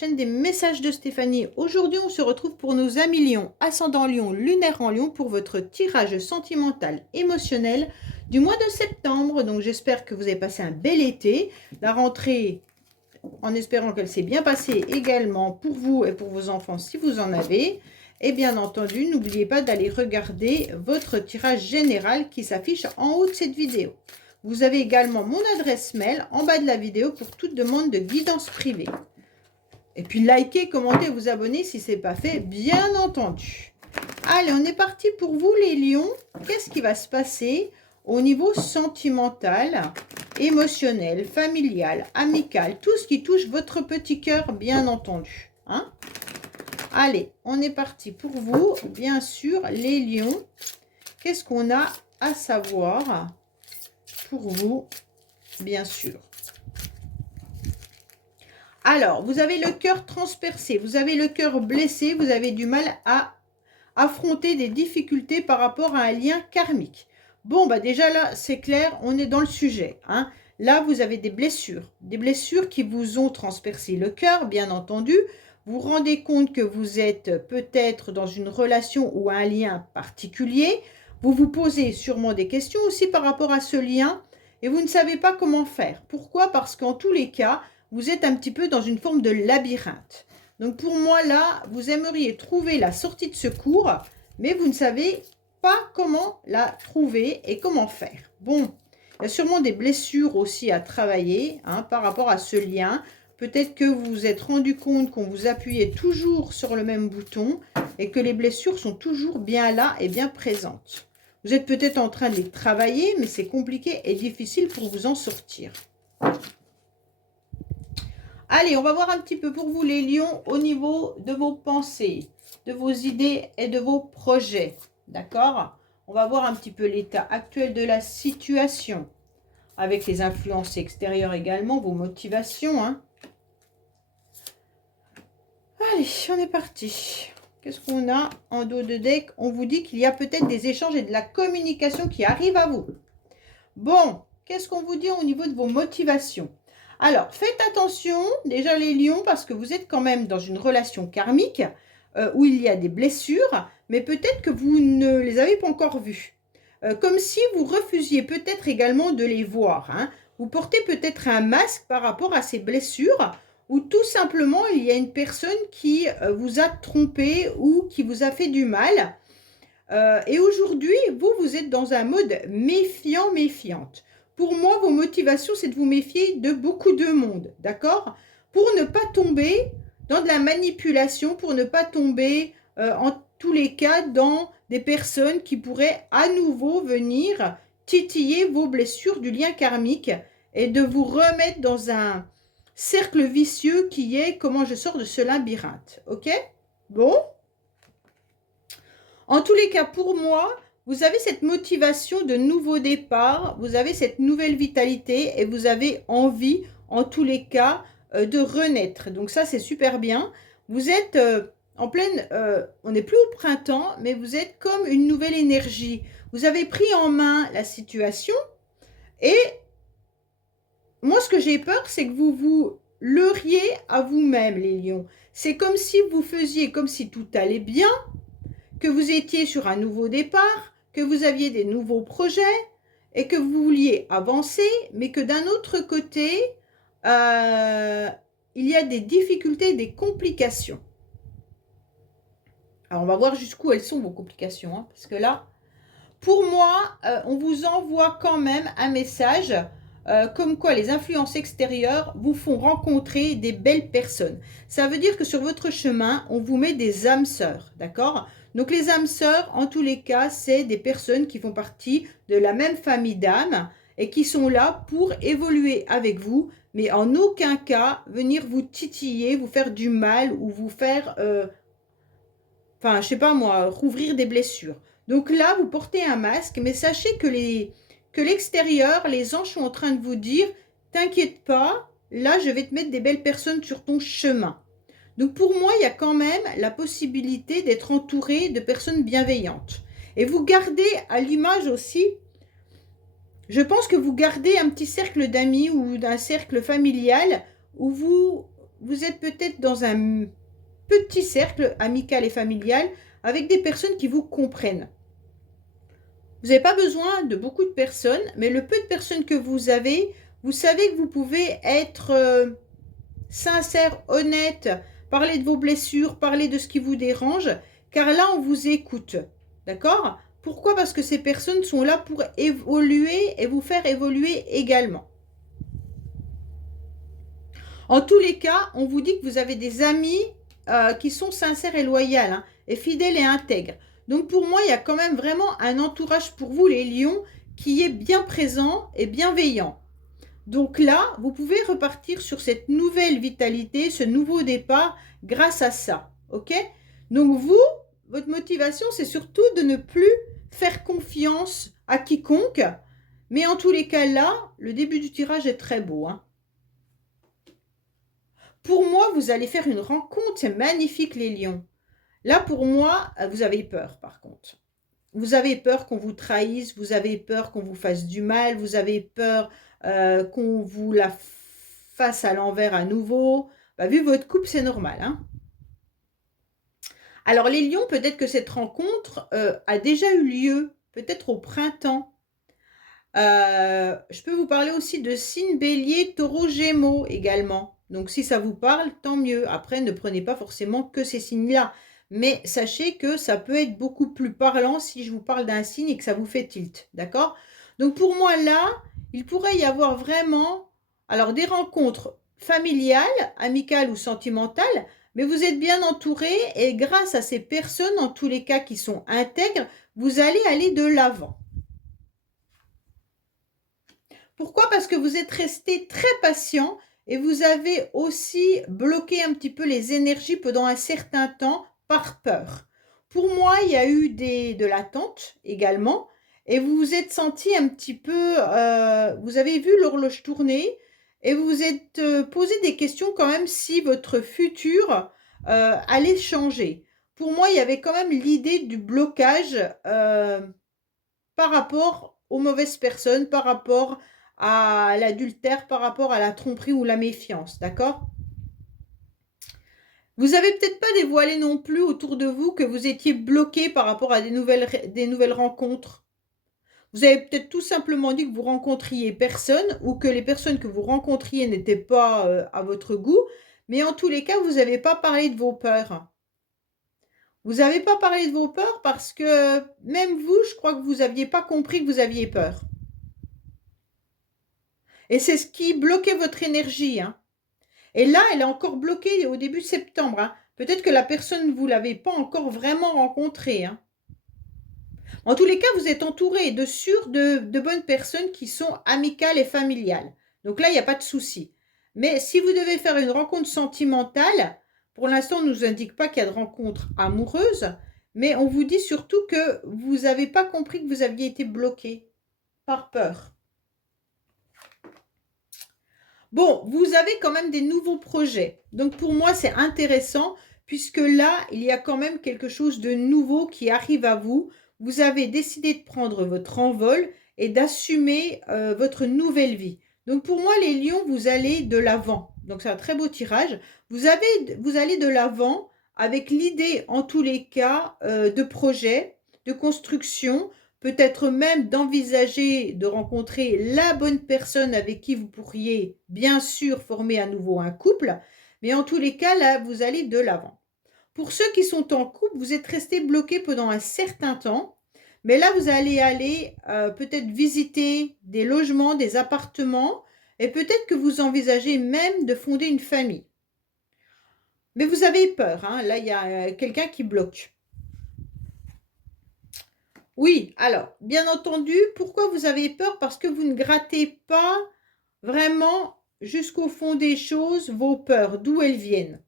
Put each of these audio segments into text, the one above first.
chaîne des messages de Stéphanie. Aujourd'hui, on se retrouve pour nos amis Lion, ascendant Lion, lunaire en Lion, pour votre tirage sentimental émotionnel du mois de septembre. Donc, j'espère que vous avez passé un bel été. La rentrée, en espérant qu'elle s'est bien passée également pour vous et pour vos enfants si vous en avez. Et bien entendu, n'oubliez pas d'aller regarder votre tirage général qui s'affiche en haut de cette vidéo. Vous avez également mon adresse mail en bas de la vidéo pour toute demande de guidance privée. Et puis likez, commentez, vous abonnez si ce n'est pas fait, bien entendu. Allez, on est parti pour vous les lions. Qu'est-ce qui va se passer au niveau sentimental, émotionnel, familial, amical, tout ce qui touche votre petit cœur, bien entendu. Hein? Allez, on est parti pour vous, bien sûr, les lions. Qu'est-ce qu'on a à savoir pour vous, bien sûr? Alors, vous avez le cœur transpercé, vous avez le cœur blessé, vous avez du mal à affronter des difficultés par rapport à un lien karmique. Bon, bah déjà là, c'est clair, on est dans le sujet. Hein. Là, vous avez des blessures qui vous ont transpercé le cœur, bien entendu. Vous vous rendez compte que vous êtes peut-être dans une relation ou un lien particulier. Vous vous posez sûrement des questions aussi par rapport à ce lien et vous ne savez pas comment faire. Pourquoi? Parce qu'en tous les cas, vous êtes un petit peu dans une forme de labyrinthe. Donc pour moi là, vous aimeriez trouver la sortie de secours, mais vous ne savez pas comment la trouver et comment faire. Bon, il y a sûrement des blessures aussi à travailler hein, par rapport à ce lien. Peut-être que vous vous êtes rendu compte qu'on vous appuyait toujours sur le même bouton et que les blessures sont toujours bien là et bien présentes. Vous êtes peut-être en train de les travailler, mais c'est compliqué et difficile pour vous en sortir. Allez, on va voir un petit peu pour vous les lions au niveau de vos pensées, de vos idées et de vos projets. D'accord? On va voir un petit peu l'état actuel de la situation avec les influences extérieures également, vos motivations. Hein. Allez, on est parti. Qu'est-ce qu'on a en dos de deck? On vous dit qu'il y a peut-être des échanges et de la communication qui arrivent à vous. Bon, qu'est-ce qu'on vous dit au niveau de vos motivations? Alors, faites attention, déjà les lions, parce que vous êtes quand même dans une relation karmique où il y a des blessures, mais peut-être que vous ne les avez pas encore vues. Comme si vous refusiez peut-être également de les voir. Hein. Vous portez peut-être un masque par rapport à ces blessures, ou tout simplement il y a une personne qui vous a trompé ou qui vous a fait du mal. Et aujourd'hui, vous êtes dans un mode méfiant, méfiante. Pour moi, vos motivations, c'est de vous méfier de beaucoup de monde, d'accord? Pour ne pas tomber dans de la manipulation, pour ne pas tomber, en tous les cas, dans des personnes qui pourraient à nouveau venir titiller vos blessures du lien karmique et de vous remettre dans un cercle vicieux qui est comment je sors de ce labyrinthe, ok? Bon. En tous les cas, pour moi, vous avez cette motivation de nouveau départ, vous avez cette nouvelle vitalité et vous avez envie, en tous les cas, de renaître. Donc ça, c'est super bien. Vous êtes en pleine, on n'est plus au printemps, mais vous êtes comme une nouvelle énergie. Vous avez pris en main la situation et moi, ce que j'ai peur, c'est que vous vous leurriez à vous-même, les lions. C'est comme si vous faisiez, comme si tout allait bien, que vous étiez sur un nouveau départ, que vous aviez des nouveaux projets et que vous vouliez avancer, mais que d'un autre côté, il y a des difficultés, des complications. Alors, on va voir jusqu'où elles sont vos complications, hein, parce que là, pour moi, on vous envoie quand même un message comme quoi les influences extérieures vous font rencontrer des belles personnes. Ça veut dire que sur votre chemin, on vous met des âmes sœurs, d'accord? Donc les âmes sœurs, en tous les cas, c'est des personnes qui font partie de la même famille d'âmes et qui sont là pour évoluer avec vous, mais en aucun cas venir vous titiller, vous faire du mal ou vous faire, enfin, je sais pas moi, rouvrir des blessures. Donc là, vous portez un masque, mais sachez que l'extérieur, les anges sont en train de vous dire, t'inquiète pas, là, je vais te mettre des belles personnes sur ton chemin. Donc pour moi, il y a quand même la possibilité d'être entouré de personnes bienveillantes. Et vous gardez à l'image aussi, je pense que vous gardez un petit cercle d'amis ou d'un cercle familial où vous vous êtes peut-être dans un petit cercle amical et familial avec des personnes qui vous comprennent. Vous n'avez pas besoin de beaucoup de personnes, mais le peu de personnes que vous avez, vous savez que vous pouvez être sincère, honnête, parler de vos blessures, parler de ce qui vous dérange, car là, on vous écoute. D'accord? Pourquoi? Parce que ces personnes sont là pour évoluer et vous faire évoluer également. En tous les cas, on vous dit que vous avez des amis qui sont sincères et loyaux, hein, et fidèles et intègres. Donc pour moi, il y a quand même vraiment un entourage pour vous, les lions, qui est bien présent et bienveillant. Donc là, vous pouvez repartir sur cette nouvelle vitalité, ce nouveau départ grâce à ça. Ok? Donc vous, votre motivation, c'est surtout de ne plus faire confiance à quiconque. Mais en tous les cas, là, le début du tirage est très beau, hein. Pour moi, vous allez faire une rencontre, c'est magnifique les lions. Là, pour moi, vous avez peur par contre. Vous avez peur qu'on vous trahisse, vous avez peur qu'on vous fasse du mal, vous avez peur qu'on vous la fasse à l'envers à nouveau. Bah, vu votre couple, c'est normal, hein. Alors les lions, peut-être que cette rencontre a déjà eu lieu, peut-être au printemps. Je peux vous parler aussi de signe bélier, taureau, gémeaux également. Donc si ça vous parle, tant mieux. Après, ne prenez pas forcément que ces signes-là. Mais sachez que ça peut être beaucoup plus parlant si je vous parle d'un signe et que ça vous fait tilt. D'accord? Donc pour moi là, il pourrait y avoir vraiment alors des rencontres familiales, amicales ou sentimentales, mais vous êtes bien entouré et grâce à ces personnes, en tous les cas qui sont intègres, vous allez aller de l'avant. Pourquoi? Parce que vous êtes resté très patient et vous avez aussi bloqué un petit peu les énergies pendant un certain temps par peur. Pour moi, il y a eu de l'attente également et vous vous êtes senti un petit peu, vous avez vu l'horloge tourner et vous vous êtes posé des questions quand même si votre futur allait changer. Pour moi, il y avait quand même l'idée du blocage par rapport aux mauvaises personnes, par rapport à l'adultère, par rapport à la tromperie ou la méfiance, d'accord? Vous avez peut-être pas dévoilé non plus autour de vous que vous étiez bloqué par rapport à des nouvelles rencontres. Vous avez peut-être tout simplement dit que vous rencontriez personne ou que les personnes que vous rencontriez n'étaient pas à votre goût, mais en tous les cas, vous n'avez pas parlé de vos peurs. Vous n'avez pas parlé de vos peurs parce que même vous, je crois que vous n'aviez pas compris que vous aviez peur. Et c'est ce qui bloquait votre énergie, hein. Et là, elle est encore bloquée au début septembre, hein. Peut-être que la personne, vous ne l'avez pas encore vraiment rencontrée, hein. En tous les cas, vous êtes entouré de bonnes personnes qui sont amicales et familiales. Donc là, il n'y a pas de souci. Mais si vous devez faire une rencontre sentimentale, pour l'instant, on ne nous indique pas qu'il y a de rencontre amoureuse, mais on vous dit surtout que vous n'avez pas compris que vous aviez été bloqué par peur. Bon, vous avez quand même des nouveaux projets. Donc pour moi, c'est intéressant puisque là, il y a quand même quelque chose de nouveau qui arrive à vous. Vous avez décidé de prendre votre envol et d'assumer votre nouvelle vie. Donc pour moi, les lions, vous allez de l'avant. Donc c'est un très beau tirage. Vous allez de l'avant avec l'idée, en tous les cas, de projet, de construction, peut-être même d'envisager de rencontrer la bonne personne avec qui vous pourriez bien sûr former à nouveau un couple, mais en tous les cas, là, vous allez de l'avant. Pour ceux qui sont en couple, vous êtes resté bloqué pendant un certain temps, mais là, vous allez aller peut-être visiter des logements, des appartements, et peut-être que vous envisagez même de fonder une famille. Mais vous avez peur, hein, là, il y a quelqu'un qui bloque. Oui, alors, bien entendu, pourquoi vous avez peur? Parce que vous ne grattez pas vraiment jusqu'au fond des choses vos peurs, d'où elles viennent.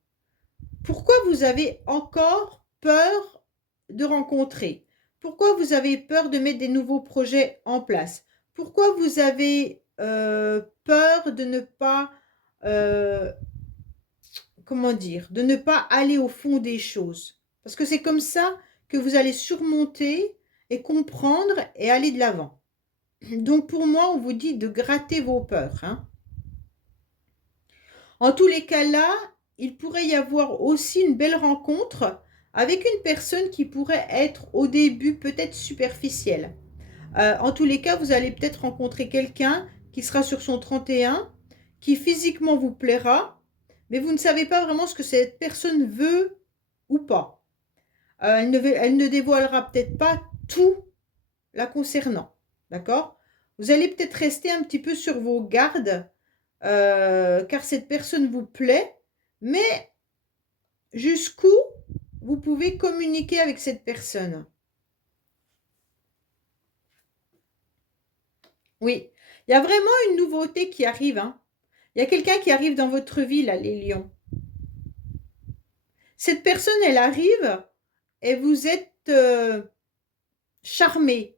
Pourquoi vous avez encore peur de rencontrer? Pourquoi vous avez peur de mettre des nouveaux projets en place? Pourquoi vous avez peur de ne pas, euh, comment dire, de ne pas aller au fond des choses? Parce que c'est comme ça que vous allez surmonter et comprendre et aller de l'avant. Donc pour moi, on vous dit de gratter vos peurs, hein. En tous les cas là, il pourrait y avoir aussi une belle rencontre avec une personne qui pourrait être au début peut-être superficielle. En tous les cas, vous allez peut-être rencontrer quelqu'un qui sera sur son 31, qui physiquement vous plaira, mais vous ne savez pas vraiment ce que cette personne veut ou pas. Elle ne dévoilera peut-être pas tout la concernant, d'accord? Vous allez peut-être rester un petit peu sur vos gardes, car cette personne vous plaît, mais jusqu'où vous pouvez communiquer avec cette personne? Oui, il y a vraiment une nouveauté qui arrive, hein. Il y a quelqu'un qui arrive dans votre vie, là, les lions. Cette personne, elle arrive et vous êtes charmé.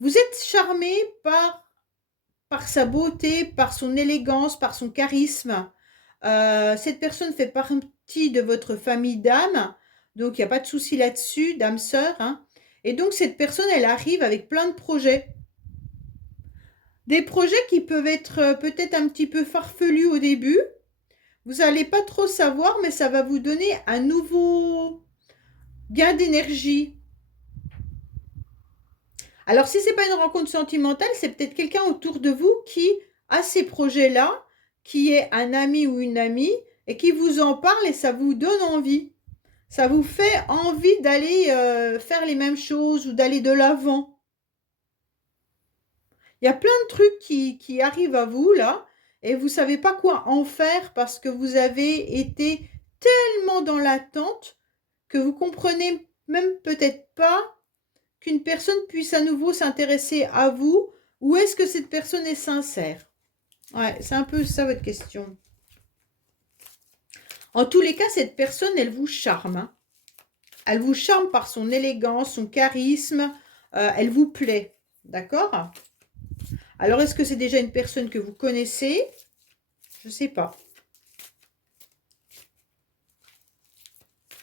Vous êtes charmé par sa beauté, par son élégance, par son charisme. Cette personne fait partie de votre famille d'âme, donc il n'y a pas de souci là-dessus, d'âme sœur, hein. Et donc cette personne, elle arrive avec plein de projets. Des projets qui peuvent être peut-être un petit peu farfelus au début. Vous n'allez pas trop savoir, mais ça va vous donner un nouveau gain d'énergie. Alors, si ce n'est pas une rencontre sentimentale, c'est peut-être quelqu'un autour de vous qui a ces projets-là, qui est un ami ou une amie, et qui vous en parle et ça vous donne envie. Ça vous fait envie d'aller faire les mêmes choses ou d'aller de l'avant. Il y a plein de trucs qui arrivent à vous, là, et vous ne savez pas quoi en faire parce que vous avez été tellement dans l'attente que vous comprenez même peut-être pas qu'une personne puisse à nouveau s'intéresser à vous, ou est-ce que cette personne est sincère? Ouais, c'est un peu ça votre question. En tous les cas, cette personne, elle vous charme, hein. Elle vous charme par son élégance, son charisme, elle vous plaît, d'accord? Alors, est-ce que c'est déjà une personne que vous connaissez? Je ne sais pas.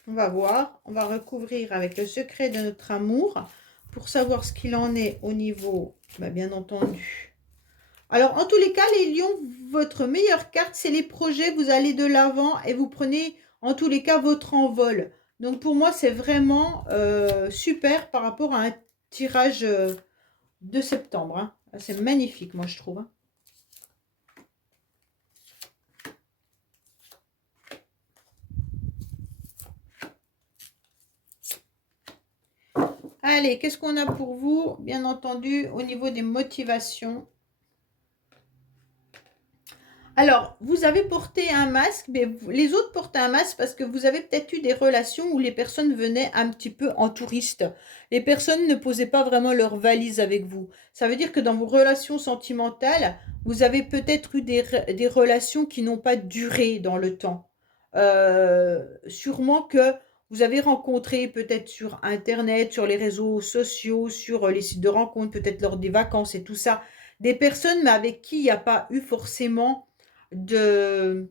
On va voir, on va recouvrir avec le secret de notre amour pour savoir ce qu'il en est au niveau, bien entendu. Alors, en tous les cas, les lions, votre meilleure carte, c'est les projets. Vous allez de l'avant et vous prenez, en tous les cas, votre envol. Donc, pour moi, c'est vraiment super par rapport à un tirage de septembre, hein. C'est magnifique, moi, je trouve, hein. Allez, qu'est-ce qu'on a pour vous? Bien entendu, au niveau des motivations. Alors, vous avez porté un masque, mais les autres portent un masque parce que vous avez peut-être eu des relations où les personnes venaient un petit peu en touriste. Les personnes ne posaient pas vraiment leur valise avec vous. Ça veut dire que dans vos relations sentimentales, vous avez peut-être eu des relations qui n'ont pas duré dans le temps. Sûrement que vous avez rencontré peut-être sur Internet, sur les réseaux sociaux, sur les sites de rencontres, peut-être lors des vacances et tout ça, des personnes mais avec qui il n'y a pas eu forcément de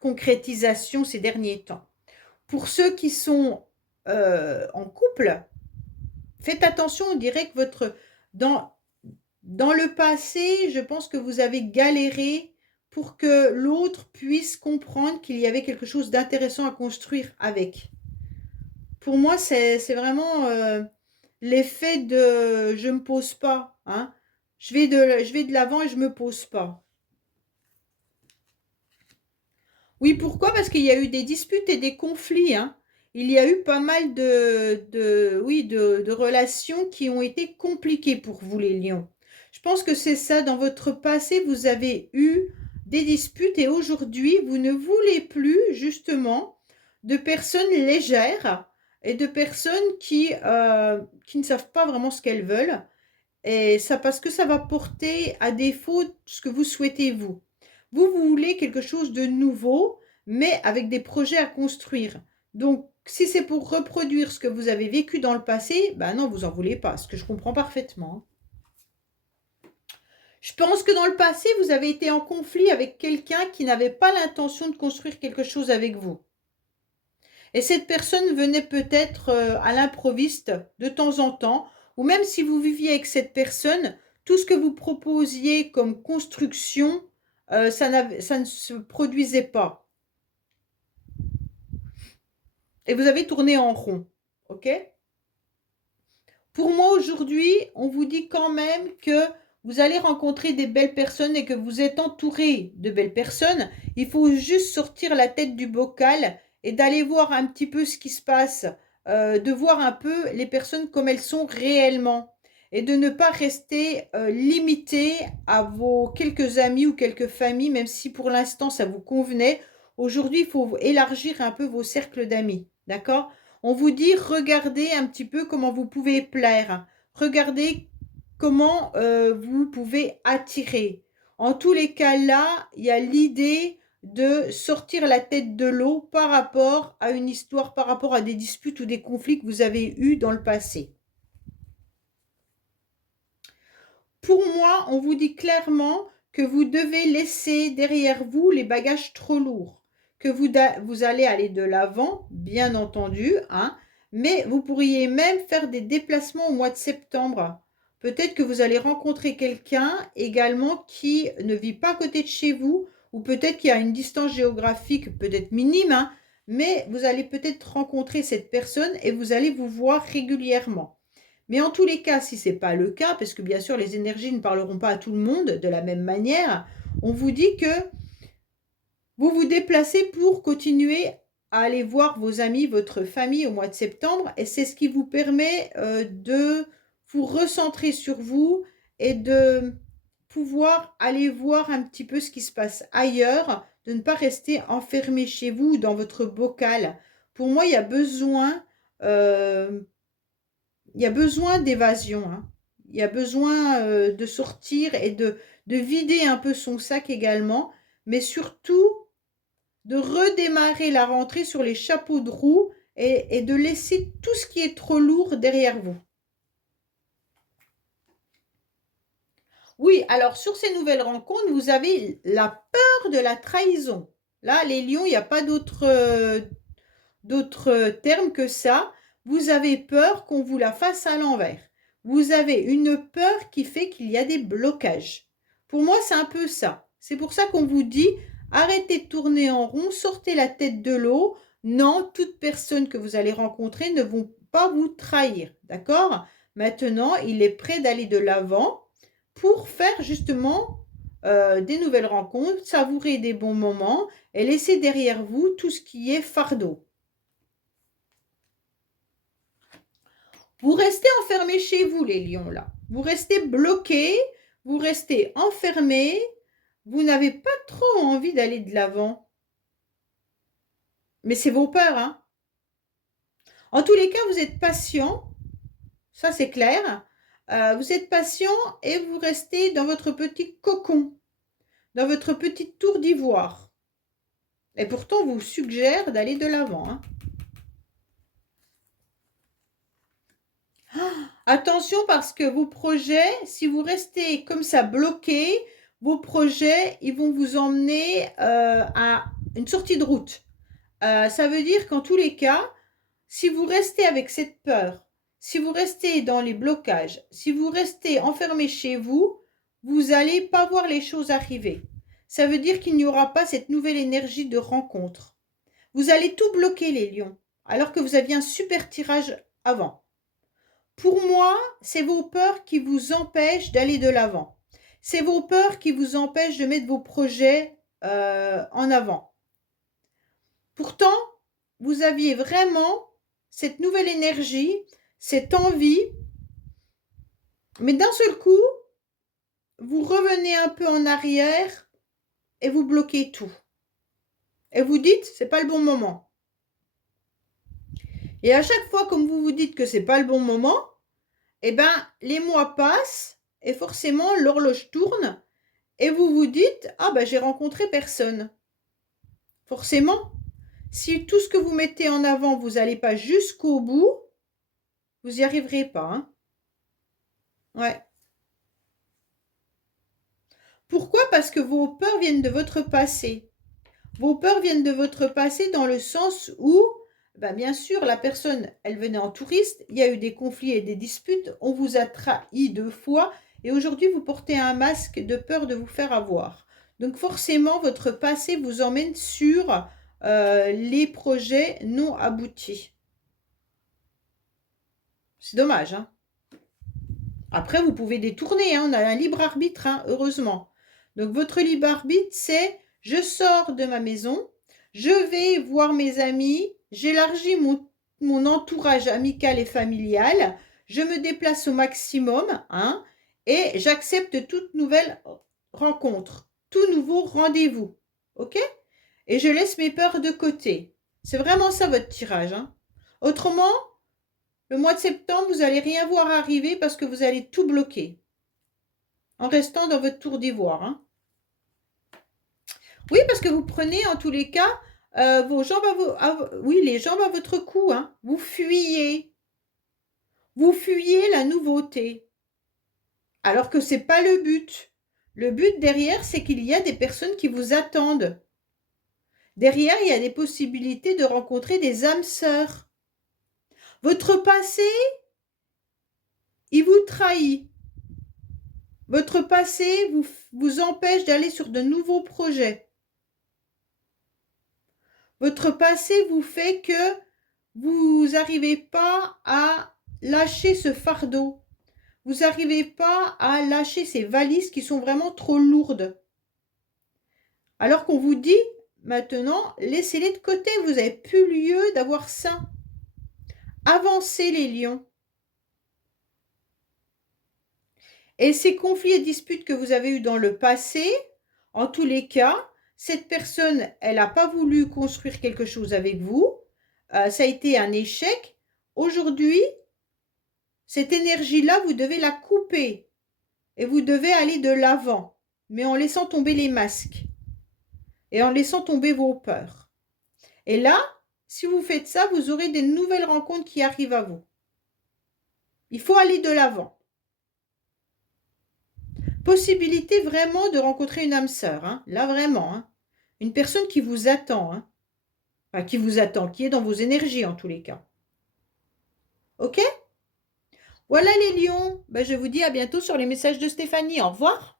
concrétisation ces derniers temps. Pour ceux qui sont en couple, faites attention, on dirait que dans le passé, je pense que vous avez galéré pour que l'autre puisse comprendre qu'il y avait quelque chose d'intéressant à construire avec. Pour moi, c'est vraiment l'effet de je ne me pose pas, hein. Je vais de l'avant et je ne me pose pas. Oui, pourquoi? Parce qu'il y a eu des disputes et des conflits, hein. Il y a eu pas mal de relations qui ont été compliquées pour vous, les lions. Je pense que c'est ça. Dans votre passé, vous avez eu des disputes et aujourd'hui, vous ne voulez plus, justement, de personnes légères et de personnes qui ne savent pas vraiment ce qu'elles veulent. Et ça, parce que ça va porter à défaut ce que vous souhaitez, vous. Vous voulez quelque chose de nouveau, mais avec des projets à construire. Donc, si c'est pour reproduire ce que vous avez vécu dans le passé, ben non, vous n'en voulez pas, ce que je comprends parfaitement. Je pense que dans le passé, vous avez été en conflit avec quelqu'un qui n'avait pas l'intention de construire quelque chose avec vous. Et cette personne venait peut-être à l'improviste de temps en temps, ou même si vous viviez avec cette personne, tout ce que vous proposiez comme construction ça ne se produisait pas. Et vous avez tourné en rond. OK? Pour moi, aujourd'hui, on vous dit quand même que vous allez rencontrer des belles personnes et que vous êtes entouré de belles personnes. Il faut juste sortir la tête du bocal et d'aller voir un petit peu ce qui se passe, de voir un peu les personnes comme elles sont réellement et de ne pas rester limité à vos quelques amis ou quelques familles, même si pour l'instant ça vous convenait. Aujourd'hui, il faut élargir un peu vos cercles d'amis, d'accord? On vous dit, regardez un petit peu comment vous pouvez plaire. Regardez comment vous pouvez attirer. En tous les cas, là, il y a l'idée de sortir la tête de l'eau par rapport à une histoire, par rapport à des disputes ou des conflits que vous avez eus dans le passé. Pour moi, on vous dit clairement que vous devez laisser derrière vous les bagages trop lourds, que vous allez aller de l'avant, bien entendu, hein, mais vous pourriez même faire des déplacements au mois de septembre. Peut-être que vous allez rencontrer quelqu'un également qui ne vit pas à côté de chez vous, ou peut-être qu'il y a une distance géographique peut-être minime, hein, mais vous allez peut-être rencontrer cette personne et vous allez vous voir régulièrement. Mais en tous les cas, si ce n'est pas le cas, parce que bien sûr les énergies ne parleront pas à tout le monde de la même manière, on vous dit que vous vous déplacez pour continuer à aller voir vos amis, votre famille au mois de septembre, et c'est ce qui vous permet de vous recentrer sur vous et de pouvoir aller voir un petit peu ce qui se passe ailleurs, de ne pas rester enfermé chez vous ou dans votre bocal. Pour moi, il y a besoin d'évasion, hein. Il y a besoin de sortir et de vider un peu son sac également, mais surtout de redémarrer la rentrée sur les chapeaux de roue et de laisser tout ce qui est trop lourd derrière vous. Oui, alors sur ces nouvelles rencontres, vous avez la peur de la trahison. Là, les lions, il n'y a pas d'autre terme que ça. Vous avez peur qu'on vous la fasse à l'envers. Vous avez une peur qui fait qu'il y a des blocages. Pour moi, c'est un peu ça. C'est pour ça qu'on vous dit, arrêtez de tourner en rond, sortez la tête de l'eau. Non, toutes personnes que vous allez rencontrer ne vont pas vous trahir. D'accord? Maintenant, il est prêt d'aller de l'avant pour faire justement des nouvelles rencontres, savourer des bons moments et laisser derrière vous tout ce qui est fardeau. Vous restez enfermés chez vous, les lions, là. Vous restez bloqués, vous restez enfermés, vous n'avez pas trop envie d'aller de l'avant. Mais c'est vos peurs, hein. En tous les cas, vous êtes patient, ça c'est clair. Vous êtes patient et vous restez dans votre petit cocon, dans votre petite tour d'ivoire. Et pourtant, on vous suggère d'aller de l'avant, hein. Attention parce que vos projets, si vous restez comme ça bloqués, vos projets, ils vont vous emmener à une sortie de route. Ça veut dire qu'en tous les cas, si vous restez avec cette peur, si vous restez dans les blocages, si vous restez enfermé chez vous, vous n'allez pas voir les choses arriver. Ça veut dire qu'il n'y aura pas cette nouvelle énergie de rencontre. Vous allez tout bloquer, les lions, alors que vous aviez un super tirage avant. Pour moi, c'est vos peurs qui vous empêchent d'aller de l'avant. C'est vos peurs qui vous empêchent de mettre vos projets en avant. Pourtant, vous aviez vraiment cette nouvelle énergie, cette envie, mais d'un seul coup, vous revenez un peu en arrière et vous bloquez tout. Et vous dites, c'est pas le bon moment. Et à chaque fois, comme vous vous dites que c'est pas le bon moment, eh ben, les mois passent et forcément, l'horloge tourne et vous vous dites, ah ben, j'ai rencontré personne. Forcément, si tout ce que vous mettez en avant, vous n'allez pas jusqu'au bout, vous n'y arriverez pas, hein. Ouais. Pourquoi? Parce que vos peurs viennent de votre passé. Vos peurs viennent de votre passé dans le sens où, ben bien sûr, la personne, elle venait en touriste, il y a eu des conflits et des disputes, on vous a trahi 2 fois et aujourd'hui, vous portez un masque de peur de vous faire avoir. Donc forcément, votre passé vous emmène sur les projets non aboutis. C'est dommage, hein. Après, vous pouvez détourner, hein, on a un libre arbitre, hein, heureusement. Donc, votre libre arbitre, c'est je sors de ma maison, je vais voir mes amis, j'élargis mon entourage amical et familial, je me déplace au maximum, hein, et j'accepte toute nouvelle rencontre, tout nouveau rendez-vous. OK? Et je laisse mes peurs de côté. C'est vraiment ça votre tirage, hein. Autrement, le mois de septembre, vous n'allez rien voir arriver parce que vous allez tout bloquer. En restant dans votre tour d'ivoire, hein. Oui, parce que vous prenez en tous les cas vos jambes oui, les jambes à votre cou, hein. Vous fuyez. Vous fuyez la nouveauté. Alors que ce n'est pas le but. Le but derrière, c'est qu'il y a des personnes qui vous attendent. Derrière, il y a des possibilités de rencontrer des âmes sœurs. Votre passé, il vous trahit. Votre passé vous empêche d'aller sur de nouveaux projets. Votre passé vous fait que vous n'arrivez pas à lâcher ce fardeau. Vous n'arrivez pas à lâcher ces valises qui sont vraiment trop lourdes. Alors qu'on vous dit, maintenant, laissez-les de côté. Vous n'avez plus lieu d'avoir ça. Avancez les lions. Et ces conflits et disputes que vous avez eus dans le passé, en tous les cas, cette personne, elle n'a pas voulu construire quelque chose avec vous. Ça a été un échec. Aujourd'hui, cette énergie-là, vous devez la couper. Et vous devez aller de l'avant. Mais en laissant tomber les masques. Et en laissant tomber vos peurs. Et là, si vous faites ça, vous aurez des nouvelles rencontres qui arrivent à vous. Il faut aller de l'avant. Possibilité vraiment de rencontrer une âme sœur, hein. Là vraiment, hein. Une personne qui vous attend, hein. Enfin, qui vous attend, qui est dans vos énergies en tous les cas. Ok? Voilà les lions, ben, je vous dis à bientôt sur les messages de Stéphanie, au revoir.